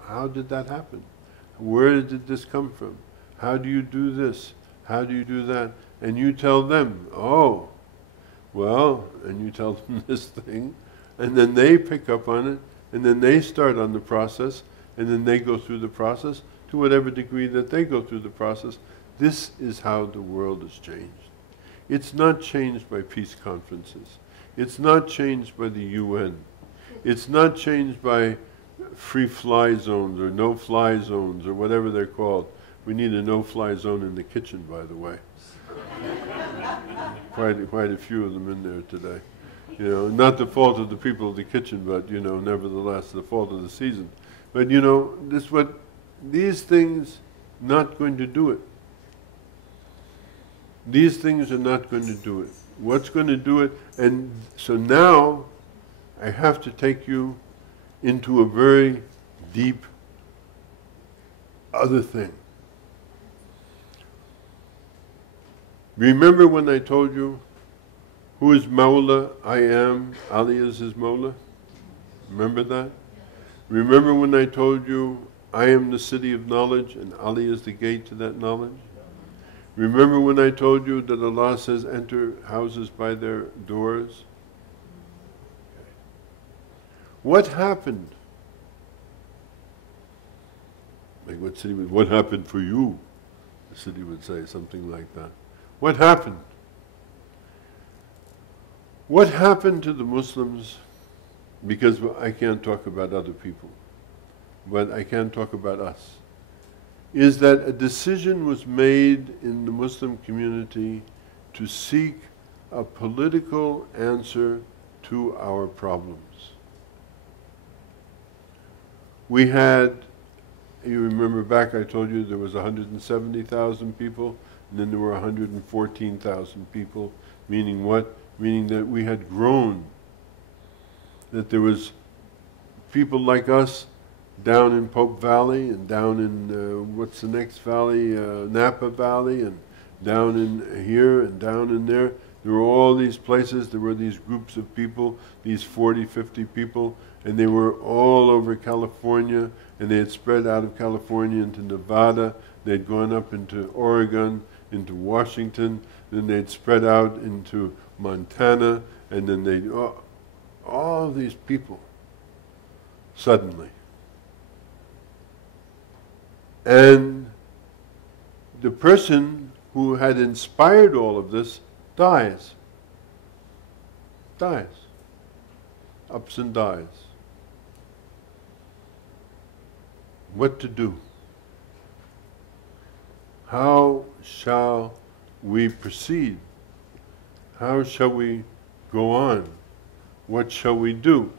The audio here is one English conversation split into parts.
How did that happen? Where did this come from? How do you do this? How do you do that? And you tell them, oh, well, and you tell them this thing, and then they pick up on it, and then they start on the process, and then they go through the process to whatever degree that they go through the process. This is how the world is changed. It's not changed by peace conferences. It's not changed by the UN. It's not changed by free fly zones or no fly zones or whatever they're called. We need a no fly zone in the kitchen, by the way. Quite a few of them in there today. You know, not the fault of the people of the kitchen, but you know, nevertheless, the fault of the season. But you know, these things not going to do it. These things are not going to do it. What's going to do it? And so now, I have to take you into a very deep other thing. Remember when I told you, who is Mawla? I am, Ali is his Mawla? Remember that? Remember when I told you, I am the city of knowledge and Ali is the gate to that knowledge? Remember when I told you that Allah says, enter houses by their doors? What happened? Like what happened for you? The city would say something like that. What happened? What happened to the Muslims? Because I can't talk about other people, but I can talk about us. Is that a decision was made in the Muslim community to seek a political answer to our problems. We had, you remember back I told you there was 170,000 people, and then there were 114,000 people, meaning what? Meaning that we had grown, that there was people like us down in Pope Valley and down in, what's the next valley, Napa Valley, and down in here and down in there. There were all these places, there were these groups of people, these 40, 50 people, and they were all over California, and they had spread out of California into Nevada, they had gone up into Oregon, into Washington, then they'd spread out into Montana, and then they, all these people, suddenly. And the person who had inspired all of this dies. Dies. Ups and dies. What to do? How shall we proceed? How shall we go on? What shall we do?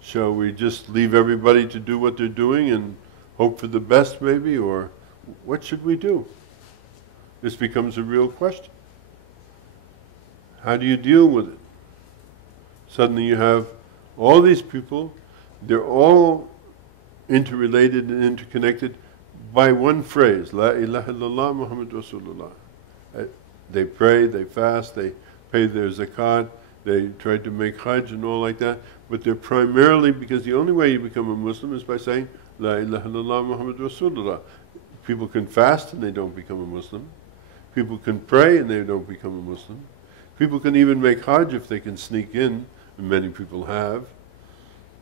Shall we just leave everybody to do what they're doing and hope for the best maybe, or what should we do? This becomes a real question. How do you deal with it? Suddenly you have all these people, they're all interrelated and interconnected by one phrase, La ilaha illallah Muhammad Rasulullah. They pray, they fast, they pay their zakat, they try to make hajj and all like that, but they're primarily, because the only way you become a Muslim is by saying, La ilaha illallah Muhammad Rasulullah. People can fast and they don't become a Muslim. People can pray and they don't become a Muslim. People can even make hajj if they can sneak in, and many people have.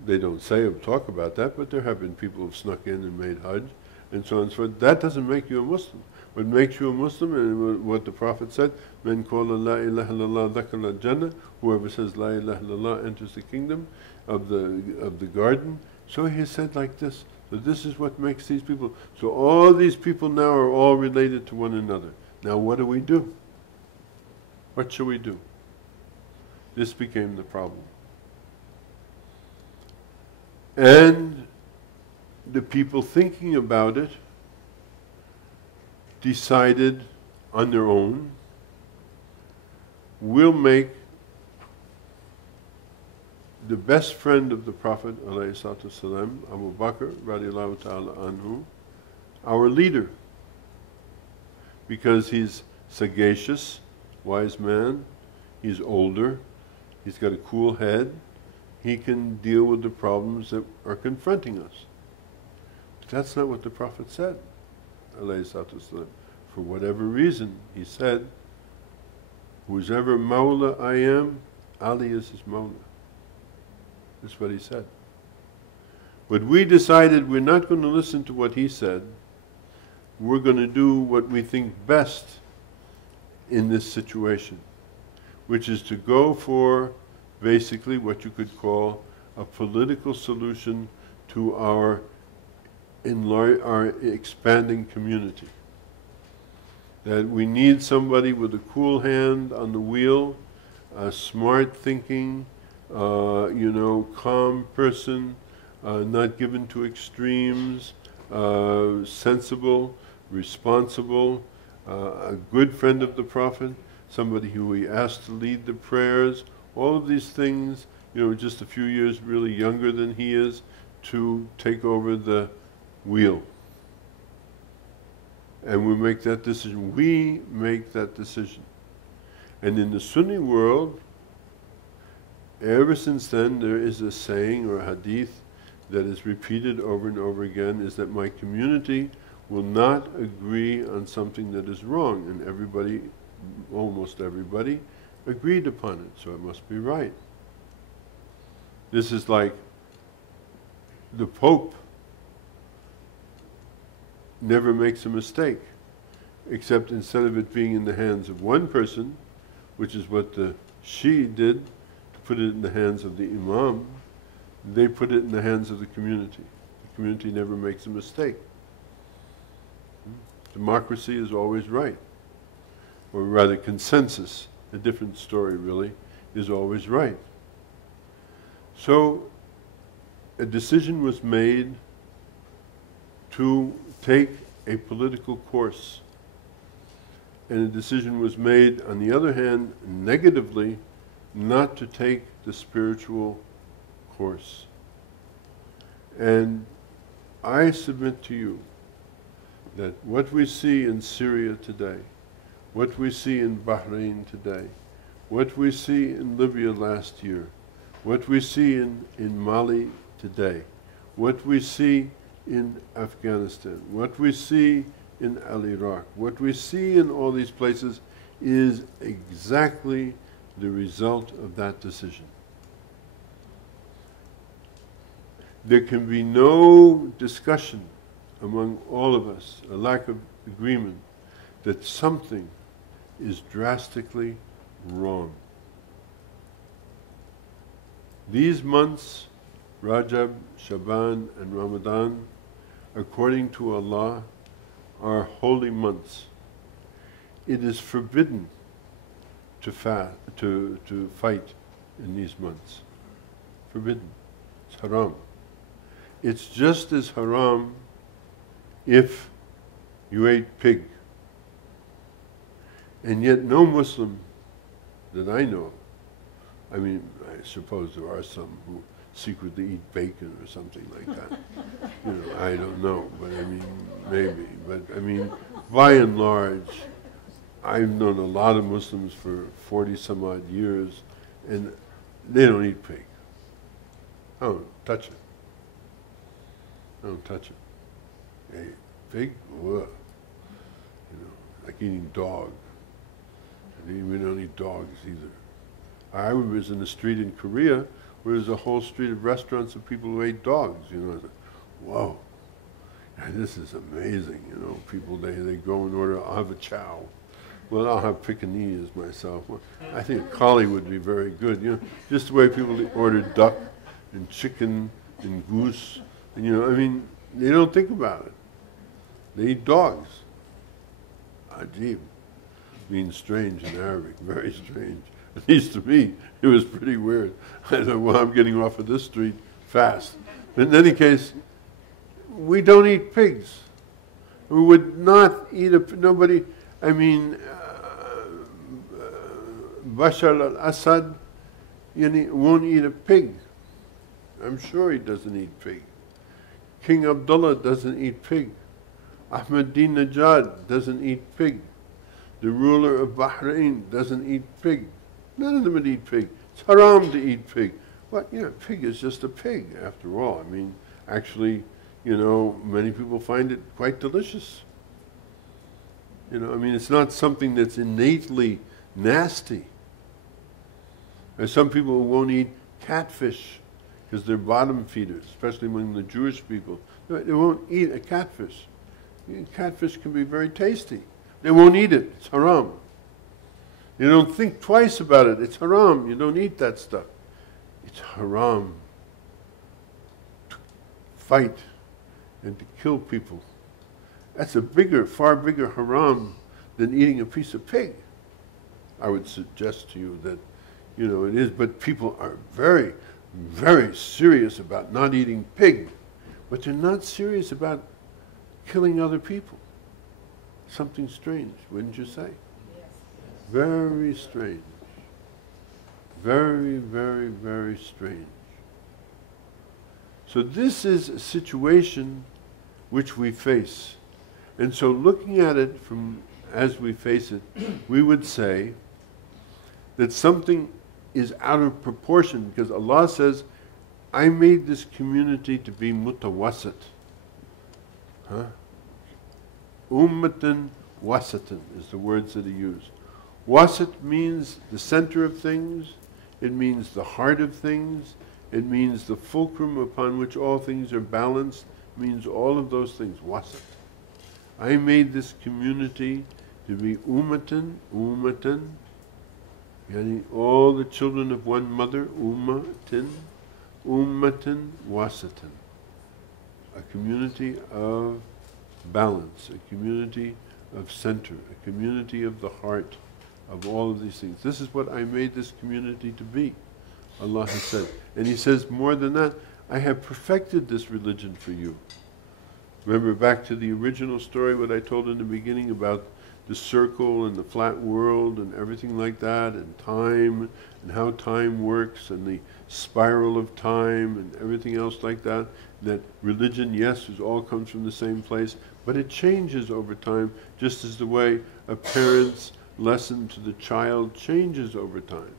They don't say or talk about that, but there have been people who have snuck in and made hajj, and so on and so forth. That doesn't make you a Muslim. What makes you a Muslim, and what the Prophet said, "Man qala la ilaha illallah dakhala al-jannah," whoever says la ilaha illallah enters the kingdom of the garden. So he said like this. So this is what makes these people. So all these people now are all related to one another. Now what do we do? What shall we do? This became the problem. And the people thinking about it decided on their own, we'll make the best friend of the Prophet alayhi-s-salaam, Abu Bakr radiallahu ta'ala anhu, our leader, because he's sagacious, wise man, he's older, he's got a cool head, he can deal with the problems that are confronting us. But that's not what the Prophet said, alayhi-s-salaam. For whatever reason, he said, "Whoever Mawla I am, Ali is his Mawla." That's what he said. But we decided we're not going to listen to what he said. We're going to do what we think best in this situation, which is to go for basically what you could call a political solution to our expanding community. That we need somebody with a cool hand on the wheel, a smart thinking, calm person, not given to extremes, sensible, responsible, a good friend of the Prophet, somebody who he asked to lead the prayers, all of these things, just a few years really younger than he is, to take over the wheel. And we make that decision. We make that decision. And in the Sunni world, ever since then, there is a saying or a hadith that is repeated over and over again, is that my community will not agree on something that is wrong. And everybody, almost everybody, agreed upon it, so it must be right. This is like the Pope never makes a mistake, except instead of it being in the hands of one person, which is what the Shia did, to put it in the hands of the Imam, they put it in the hands of the community. The community never makes a mistake. Democracy is always right, or rather consensus, a different story really, is always right. So a decision was made to take a political course, and a decision was made, on the other hand, negatively, not to take the spiritual course. And I submit to you that what we see in Syria today, what we see in Bahrain today, what we see in Libya last year, what we see in Mali today, what we see in Afghanistan, what we see in Iraq, what we see in all these places is exactly the result of that decision. There can be no discussion among all of us, a lack of agreement, that something is drastically wrong. These months, Rajab, Shaban, and Ramadan, according to Allah, are holy months. It is forbidden to fight in these months. Forbidden. It's haram. It's just as haram if you ate pig. And yet no Muslim that I know, I mean, I suppose there are some who secretly eat bacon or something like that. I don't know, but I mean, maybe. But I mean, by and large, I've known a lot of Muslims for 40 some odd years, and they don't eat pig. I don't touch it. I don't touch it. Hey, pig? Ugh. Like eating dog. And we don't eat dogs either. I was in the street in Korea where there's a whole street of restaurants of people who ate dogs. I thought, whoa, this is amazing. People, they go and order, I'll have a chow. Well, I'll have Pekingese myself. Well, I think collie would be very good. Just the way people order duck and chicken and goose. And, I mean, they don't think about it. They eat dogs. Ajib means strange in Arabic, very strange. At least to me, it was pretty weird. I thought, well, I'm getting off of this street fast. But in any case, we don't eat pigs. We would not eat nobody, I mean, Bashar al-Assad won't eat a pig. I'm sure he doesn't eat pig. King Abdullah doesn't eat pig. Ahmadinejad doesn't eat pig. The ruler of Bahrain doesn't eat pig. None of them would eat pig. It's haram to eat pig. But, pig is just a pig, after all. I mean, actually, you know, many people find it quite delicious. You know, I mean, it's not something that's innately nasty. There's some people who won't eat catfish because they're bottom feeders, especially among the Jewish people. They won't eat a catfish. Catfish can be very tasty. They won't eat it. It's haram. You don't think twice about it. It's haram. You don't eat that stuff. It's haram to fight and to kill people. That's a bigger, far bigger haram than eating a piece of pig. I would suggest to you that, you know, it is, but people are very, very serious about not eating pig, but they're not serious about killing other people. Something strange, wouldn't you say? Yes. Very strange. Very, very, very strange. So this is a situation which we face. And so looking at it from as we face it, we would say that something is out of proportion, because Allah says, I made this community to be mutawassit. Ummatan wasatan is the words that He used. Wasat means the center of things, it means the heart of things, it means the fulcrum upon which all things are balanced, it means all of those things, wasat. I made this community to be ummatan, yani all the children of one mother, ummatan wasatan. A community of balance, a community of center, a community of the heart, of all of these things. This is what I made this community to be, Allah has said. And He says more than that, I have perfected this religion for you. Remember back to the original story, what I told in the beginning about the circle and the flat world and everything like that, and time, and how time works, and the spiral of time, and everything else like that. That religion, yes, it all comes from the same place, but it changes over time, just as the way a parent's lesson to the child changes over time.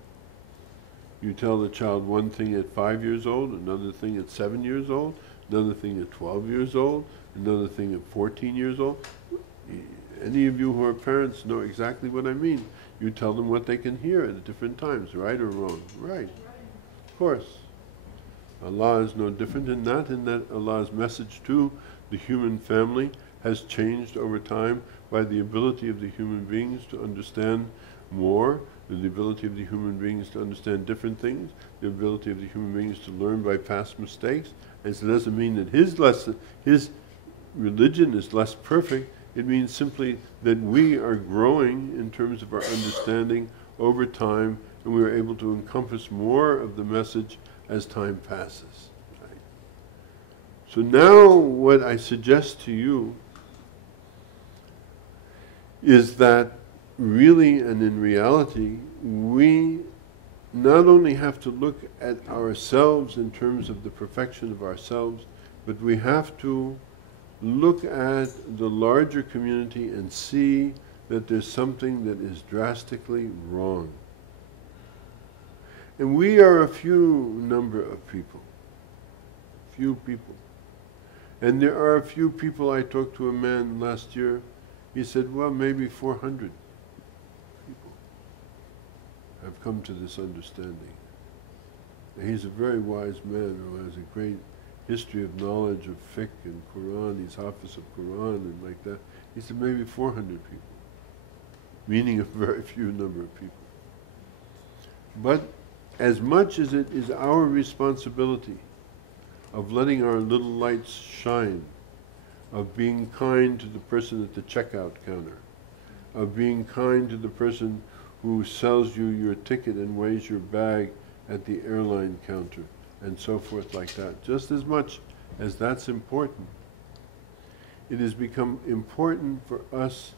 You tell the child one thing at 5 years old, another thing at 7 years old, another thing at 12 years old, another thing at 14 years old. Any of you who are parents know exactly what I mean. You tell them what they can hear at different times, right or wrong? Right. Of course. Allah is no different in that Allah's message to the human family has changed over time by the ability of the human beings to understand more, the ability of the human beings to understand different things, the ability of the human beings to learn by past mistakes. And so it doesn't mean that his religion is less perfect. It means simply that we are growing in terms of our understanding over time, and we are able to encompass more of the message as time passes. Right? So now what I suggest to you is that really and in reality, we not only have to look at ourselves in terms of the perfection of ourselves, but we have to look at the larger community and see that there's something that is drastically wrong. And we are a few number of people. Few people. And there are a few people. I talked to a man last year, he said, well, maybe 400 people have come to this understanding. And he's a very wise man who has a great history of knowledge of fiqh and Quran. He's Hafiz of Quran and like that. He said maybe 400 people, meaning a very few number of people. But as much as it is our responsibility of letting our little lights shine, of being kind to the person at the checkout counter, of being kind to the person who sells you your ticket and weighs your bag at the airline counter, and so forth like that. Just as much as that's important, it has become important for us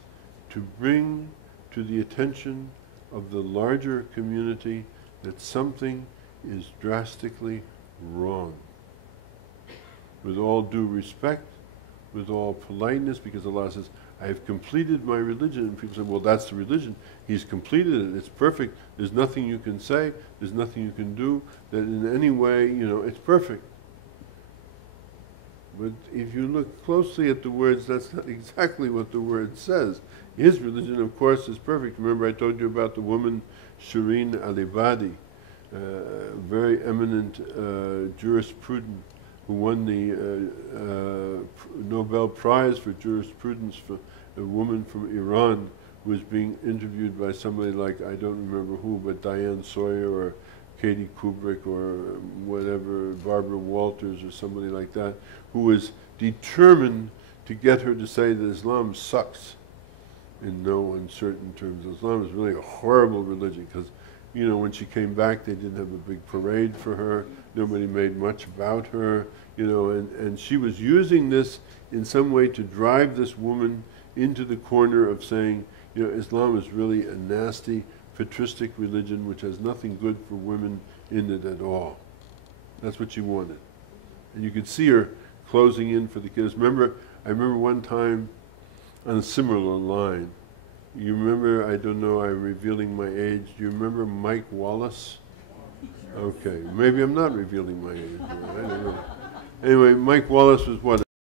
to bring to the attention of the larger community that something is drastically wrong. With all due respect, with all politeness, because Allah says, I have completed my religion. And people say, well, that's the religion. He's completed it. It's perfect. There's nothing you can say. There's nothing you can do that in any way, it's perfect. But if you look closely at the words, that's not exactly what the word says. His religion, of course, is perfect. Remember I told you about the woman Shireen al-Ibadi, very eminent jurisprudent who won the Nobel Prize for jurisprudence, for a woman from Iran who was being interviewed by somebody like, I don't remember who, but Diane Sawyer or Katie Kubrick or whatever, Barbara Walters or somebody like that, who was determined to get her to say that Islam sucks in no uncertain terms. Islam is really a horrible religion because, you know, when she came back they didn't have a big parade for her, nobody made much about her, you know, and she was using this in some way to drive this woman into the corner of saying, you know, Islam is really a nasty, patristic religion which has nothing good for women in it at all. That's what she wanted. And you could see her closing in for the kids. I remember one time on a similar line, you remember, I don't know, I'm revealing my age, do you remember Mike Wallace? Okay, maybe I'm not revealing my age, I don't know. Anyway, Mike Wallace was what?